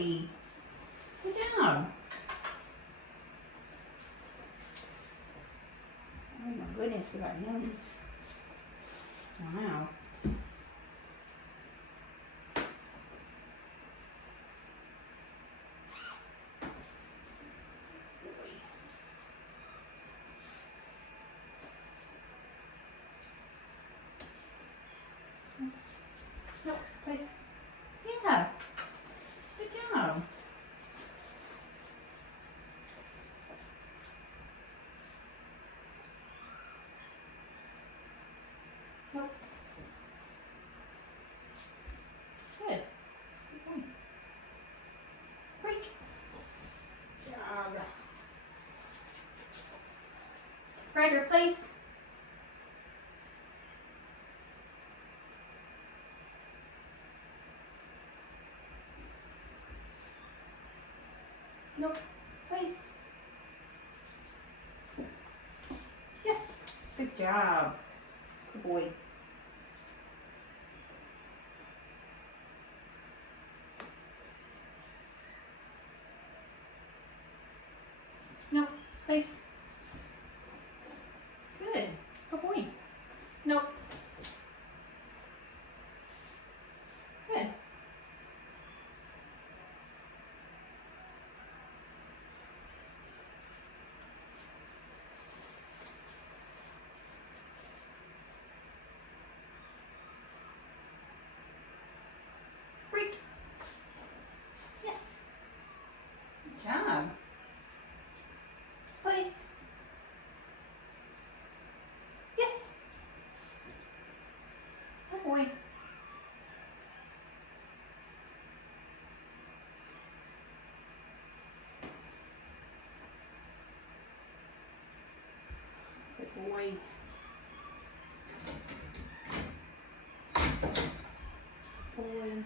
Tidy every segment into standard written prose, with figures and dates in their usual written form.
boy. Good job. Oh my goodness, we got nuns. Wow. No, place. Yeah. Good job. Nope. Good. Good point. Break. Good job. Ryder, place. Nope. Place. Yes. Good job. Good boy. Nope. Place. Good. Good boy. Nope. Good. Break. Yes. Good job. Place. Yes. Good boy. Good boy. Boy.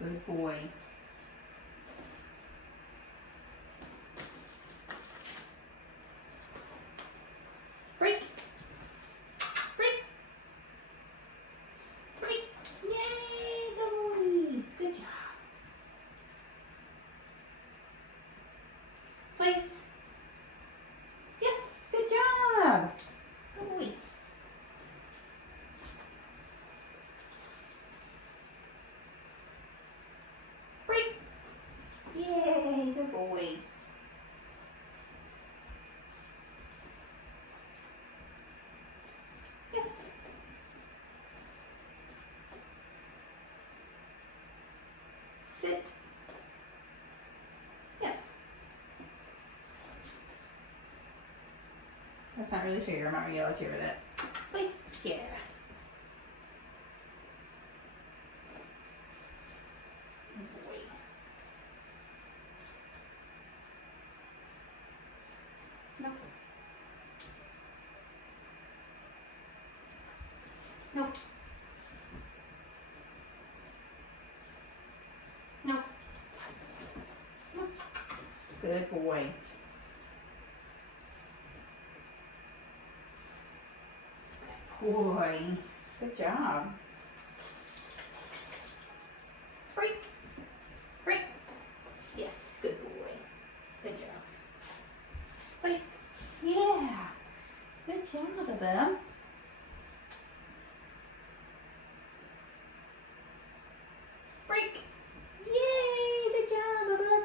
Good boy. Break. Break. Break. Yay, good boys. Good job. Place. Yes, good job. Good boy. Break. Yay, good boy. Yes. Sit. Yes. That's not really fair. I'm not gonna yell at you for that. Place. Yeah. Good boy. No. No. No. No. Good boy. Boy. Good job. Break. Break. Yes, good boy. Good job. Place. Yeah. Good job, Bubba. Break. Yay, good job, Bubba.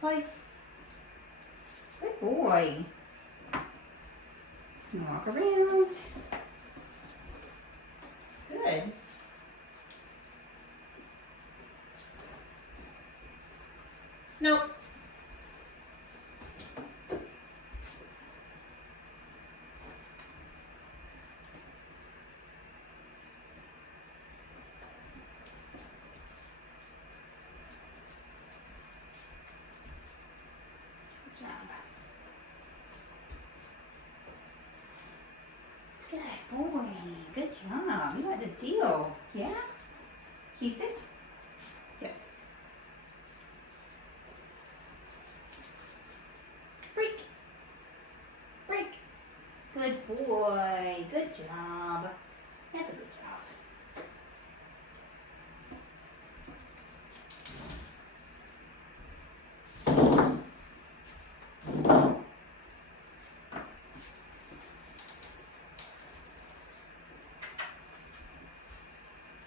Place. Good boy. Walk around. Good. Nope. Good job. Good boy. Good job. You had a deal. Yeah? Can you sit? Yes. Good boy. Good job. That's a good job.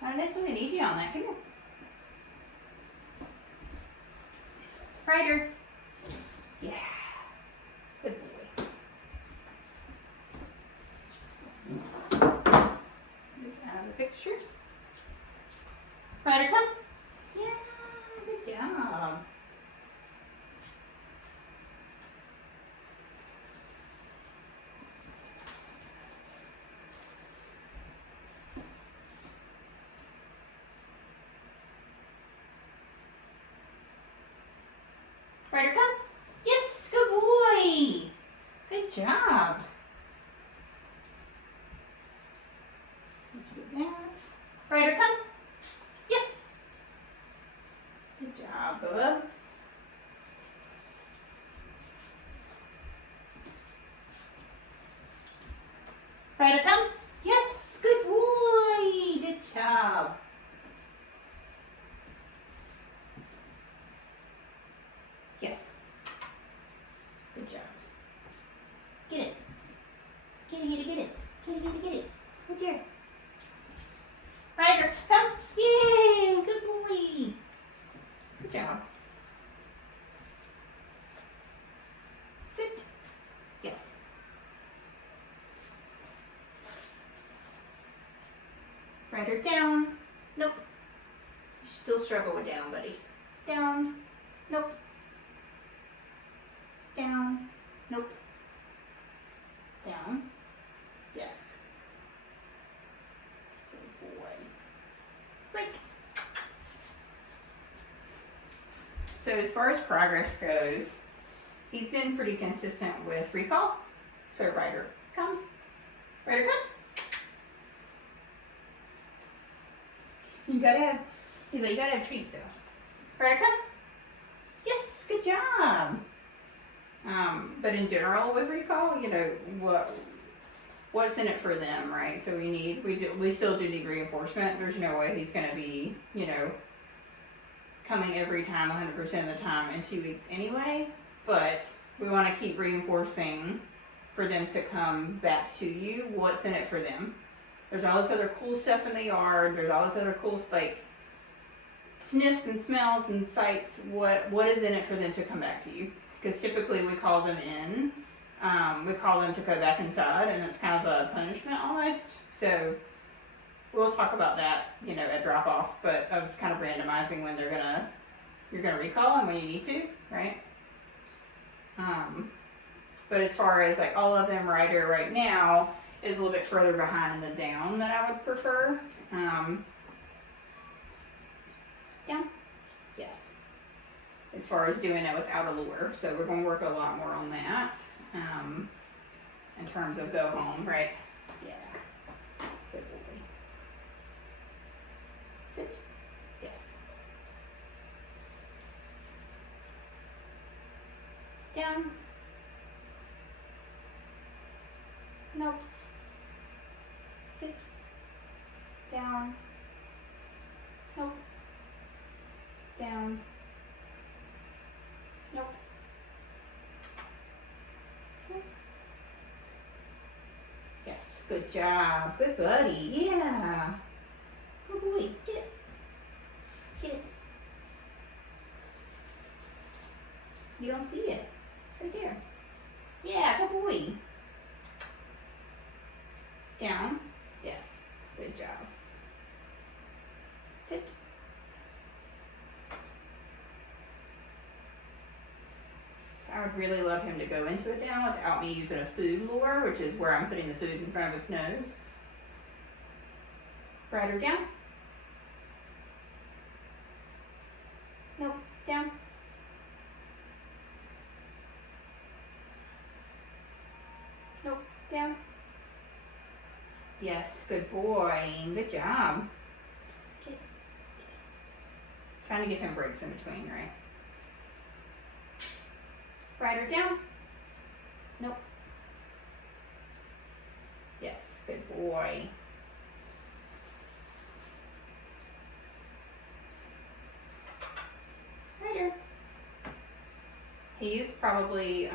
I don't necessarily need you on that. Come here. Ryder. Yeah. Good boy. This out of the picture. Ryder, come. Yeah, good job. Ryder, come. Yes, good boy. Good job. Let's do that. Ryder, come. Yes. Good job, bub. Ryder, come. Yes, good boy. Good job. Yes. Good job. Get it. Get it, get it, get it. Get it, get it, get it. Right there. Ryder, come. Yay, good boy. Good job. Sit. Yes. Ryder, down. Nope. You still struggle with down, buddy. Down. Nope. Down. Nope. Down. Yes. Good boy. Break. So as far as progress goes, he's been pretty consistent with recall. So Ryder, come. Ryder, come. You gotta have treats though. Ryder, come. Yes, good job. But in general with recall, you know, what's in it for them, right? So we still do need reinforcement. There's no way he's gonna be, you know, coming every time 100% of the time in 2 weeks anyway, but we want to keep reinforcing for them to come back to you. What's in it for them? There's all this other cool stuff in the yard. There's all this other cool, like, sniffs and smells and sights. What is in it for them to come back to you? Because typically we call them in. We call them to go back inside, and it's kind of a punishment almost. So we'll talk about that, you know, at drop off, but of kind of randomizing when you're gonna recall and when you need to, right? But as far as like all of them, Ryder right now is a little bit further behind in the down that I would prefer. Down, yes. As far as doing it without a lure, so we're going to work a lot more on that. In terms of go home, right? Yeah. Good boy. Sit. Yes. Down. Nope. Sit. Down. Nope. Down. Nope. Nope. Yes, good job. Good buddy. Yeah. Good boy. Get it. Get it. You don't see it. Right there. Yeah, good boy. Down. Yes. Good job. Sit. So I would really love him to go into it down without me using a food lure, which is where I'm putting the food in front of his nose. Ryder, down. Nope. Down. Nope. Down. Yes, good boy. Good job. Okay. Trying to give him breaks in between, right? Ryder, down. Nope. good boy. Ryder. He's probably,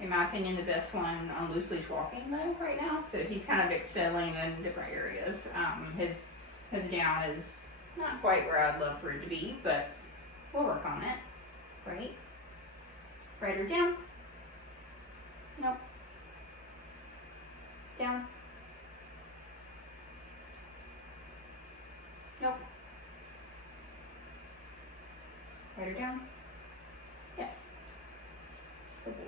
in my opinion, the best one on loose leash walking though right now. So he's kind of excelling in different areas. His down is not quite where I'd love for it to be, but we'll work on it. Right? Ryder down. Nope. Down. Nope. Ryder down. Yes. Good boy.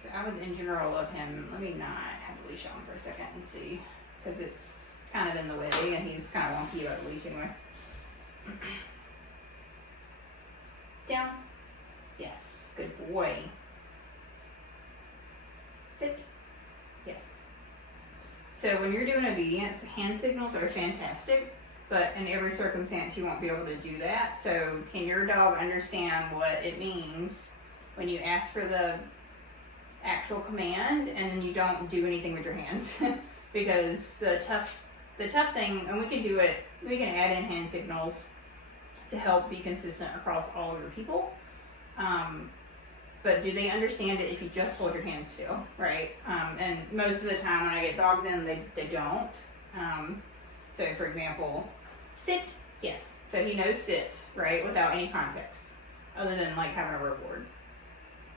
So I would, in general, love him. Let me not have a leash on for a second and see, because it's kind of in the way, and he's kind of wonky about the leash anyway. Down. Yes. Good boy. Sit. Yes. So when you're doing obedience, hand signals are fantastic, but in every circumstance you won't be able to do that. So can your dog understand what it means when you ask for the actual command and then you don't do anything with your hands? Because the tough thing, and we can do it, we can add in hand signals to help be consistent across all of your people. But do they understand it if you just hold your hand still, right? And most of the time when I get dogs in, they don't. So for example, sit, yes. So he knows sit, right, without any context, other than like having a reward.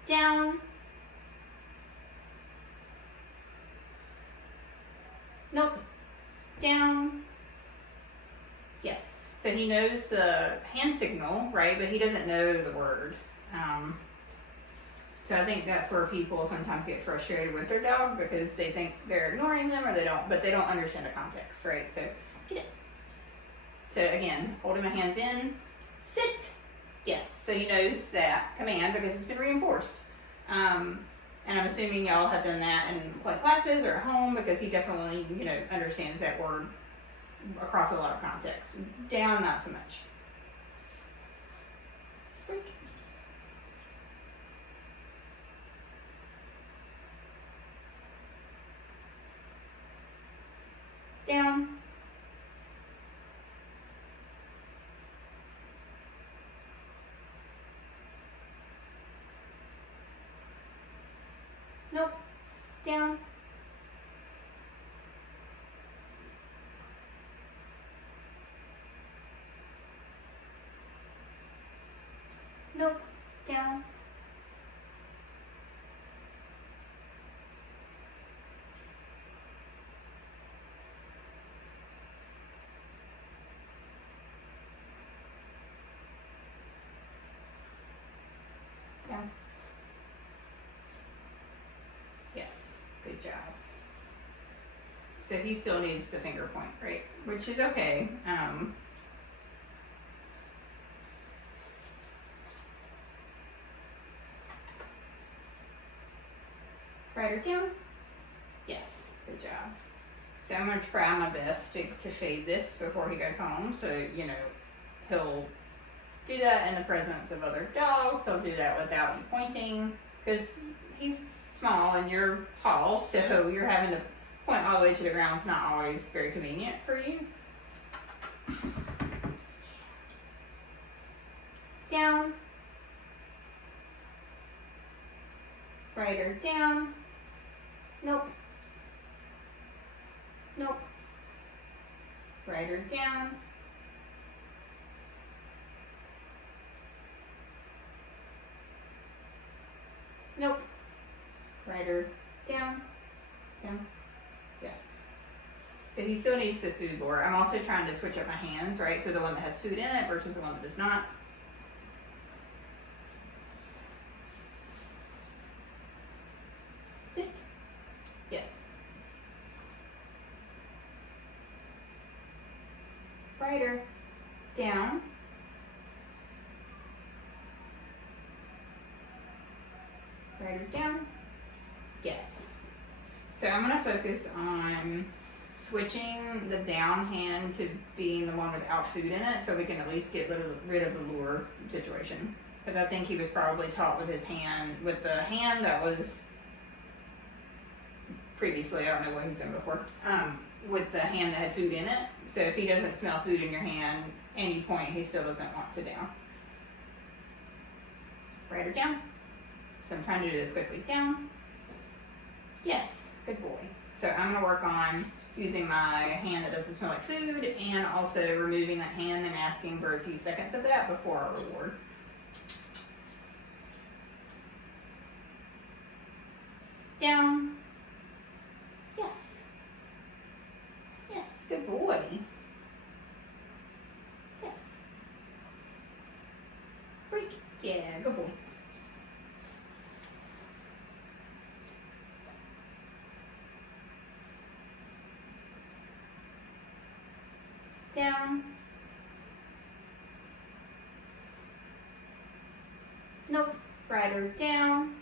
Down. Nope. Down. Yes. So he knows the hand signal, right, but he doesn't know the word. So I think that's where people sometimes get frustrated with their dog because they think they're ignoring them or they don't understand the context, right? So get it. So again, holding my hands in, sit. Yes, so he knows that command because it's been reinforced. And I'm assuming y'all have done that in classes or at home because he definitely, understands that word across a lot of contexts. Down, not so much. Break. Down. Nope. Down. Nope. Down. Down. Yes. Good job. So he still needs the finger point, right? Which is okay. Ryder down. Yes, good job. So I'm going to try my best to fade this before he goes home. So, he'll do that in the presence of other dogs. He'll do that without you pointing because he's small and you're tall. So you're having to point all the way to the ground is not always very convenient for you. Down. Ryder down. Nope. Nope. Ryder down. Nope. Ryder down. Down. Yes. So he still needs the food lure. I'm also trying to switch up my hands, right? So the one that has food in it versus the one that does not. Sit. Yes. Ryder down. Ryder down. Yes. So I'm going to focus on switching the down hand to being the one without food in it so we can at least get rid of the lure situation. Because I think he was probably taught with the hand that was previously. I don't know what he's done before. With the hand that had food in it. So if he doesn't smell food in your hand, any point he still doesn't want to down. Right or down. So I'm trying to do this quickly. Down. Yes, good boy. So I'm gonna work on using my hand that doesn't smell like food and also removing that hand and asking for a few seconds of that before our reward. Down. Yes. Yes, good boy. Yes. Freak. Yeah, good boy. Down. Nope. Right or down.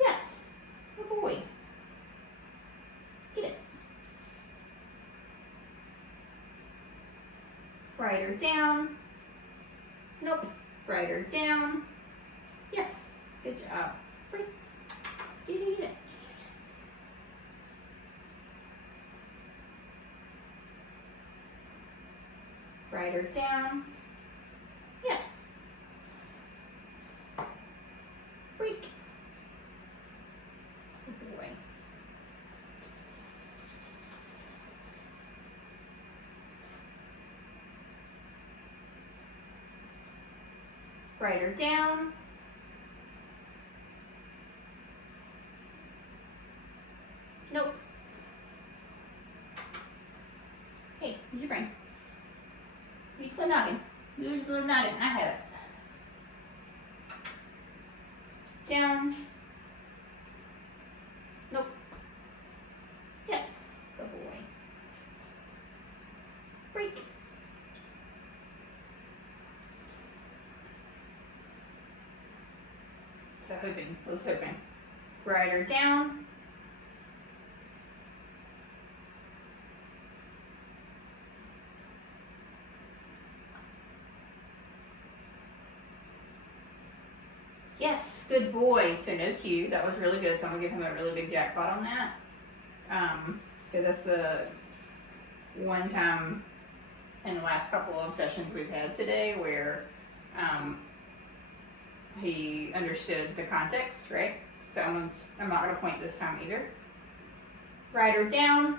Yes. Good boy. Get it. Right or down. Nope. Right or down. Yes. Good job. Break. Get it, get it. Right or down. Yes. Freak. Good boy. Right or down. Nope. Hey, use your brain. Use the noggin. Use the noggin. I have it. Down. Nope. Yes. Good boy. Break. So hoping. Let's hoping. Right or down. Yes, good boy. So no cue. That was really good. So I'm gonna give him a really big jackpot on that. Because that's the one time in the last couple of sessions we've had today where he understood the context, right? So I'm not gonna point this time either. Right or down.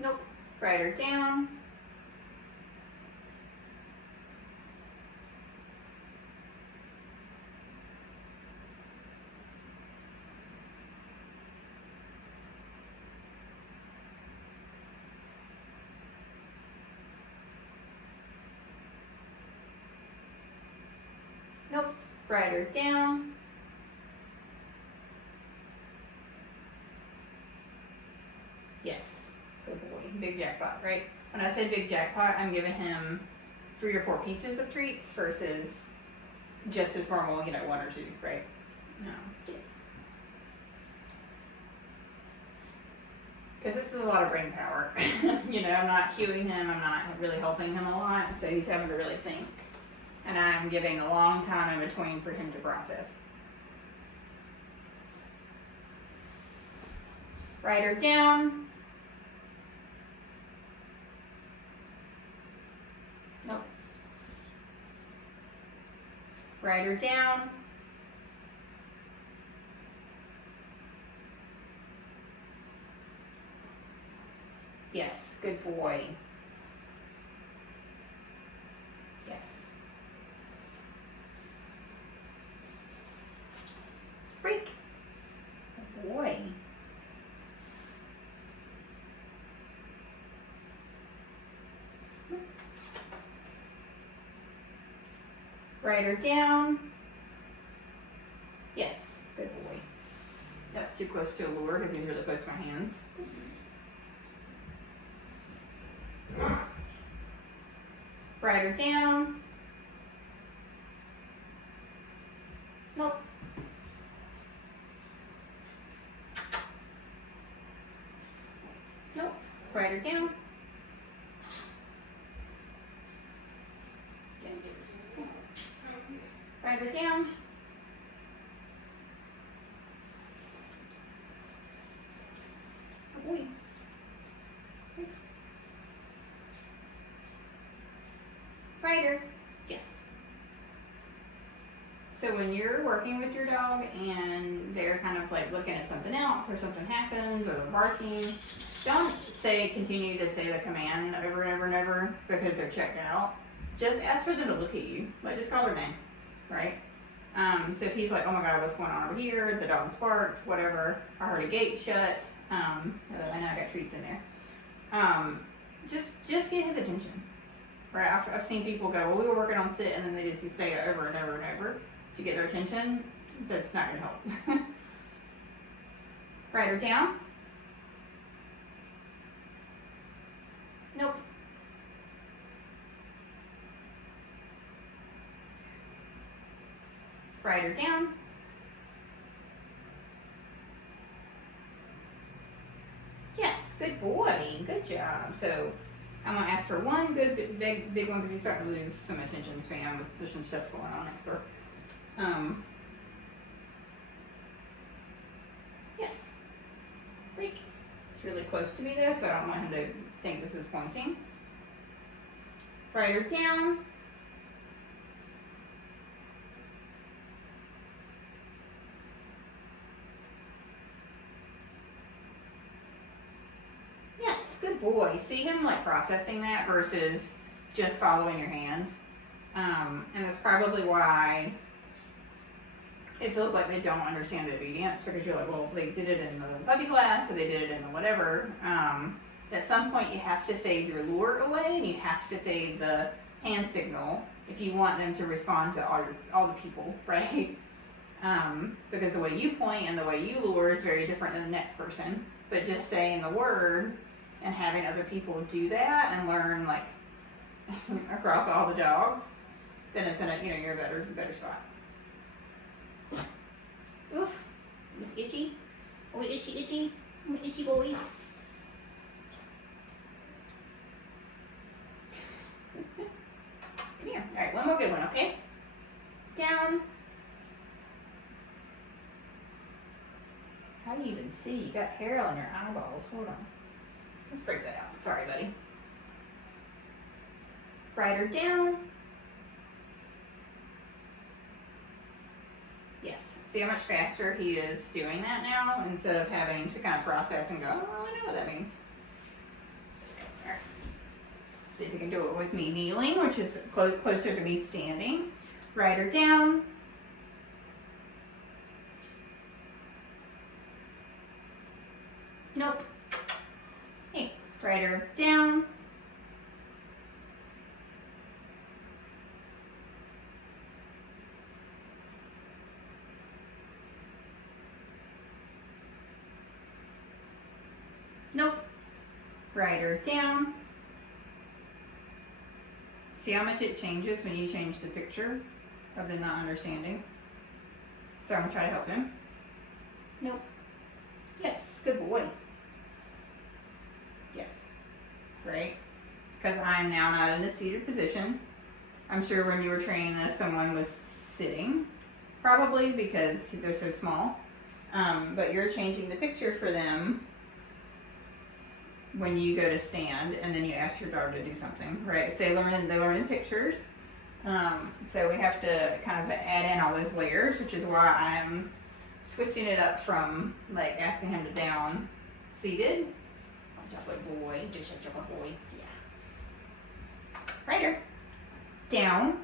Nope. Right or down. Nope. Right or down. Yes. Good boy. Big jackpot, right? When I say big jackpot, I'm giving him 3 or 4 pieces of treats versus just his normal, 1 or 2, right? No. Because this is a lot of brain power. I'm not cueing him, I'm not really helping him a lot, so he's having to really think. And I'm giving a long time in between for him to process. Right or down. Nope. Right or down. Yes, good boy. Yes. Break. Good boy. Right or down. Yes, good boy. That was too close to a lure because he's really close to my hands. Rider down. Nope. Nope. Rider down. Rider down. Boy. Rider. Yes. So when you're working with your dog and they're kind of like looking at something else or something happens or they're barking, don't continue to say the command over and over and over because they're checked out. Just ask for them to look at you. Like, just call their name, right? So if he's like, oh my God, what's going on over here? The dog's barked, whatever. I heard a gate shut. I know I got treats in there. Just get his attention, right? I've seen people go, well, we were working on sit, and then they just say it over and over and over to get their attention. That's not going to help. Rider down. Nope. Rider down. Yes, good boy. Good job. So I'm going to ask for one good big one because he's starting to lose some attention span with there's some stuff going on next door. Yes. Freak. It's really close to me though, so I don't want him to think this is pointing. Rider down. Yes, good boy. See him like processing that versus just following your hand. And that's probably why it feels like they don't understand obedience because you're like, well, they did it in the puppy class or they did it in the whatever. At some point you have to fade your lure away and you have to fade the hand signal if you want them to respond to all the people, right? Because the way you point and the way you lure is very different than the next person. But just saying the word and having other people do that and learn like across all the dogs, then it's in a you're a better spot. Oof, it's itchy. Are we itchy? We're itchy boys. Come here. All right, one more good one, okay? Down. How do you even see? You got hair on your eyeballs. Hold on. Let's break that out. Sorry, buddy. Rider down. Yes. See how much faster he is doing that now instead of having to kind of process and go, oh, I know what that means. Right. See if you can do it with me kneeling, which is closer to me standing. Rider down. Nope. Hey, rider down. Nope. Rider down. See how much it changes when you change the picture of the not understanding? So I'm going to try to help him. Nope. Yes, good boy. Yes. Right? Because I'm now not in a seated position. I'm sure when you were training this, someone was sitting. Probably because they're so small. But you're changing the picture for them when you go to stand and then you ask your dog to do something, right? Say they learn in pictures. So we have to kind of add in all those layers, which is why I'm switching it up from like asking him to down seated. Just like boy, just like a boy. Yeah. Rider. Down.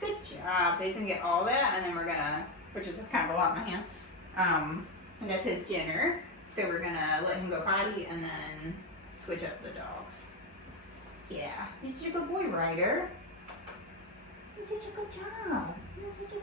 Good job. So he's gonna get all that, and then we're gonna, which is kind of a lot in my hand. And that's his dinner. So we're gonna let him go potty and then switch up the dogs. Yeah, you're such a good boy, Ryder. You're such a good job. You're such a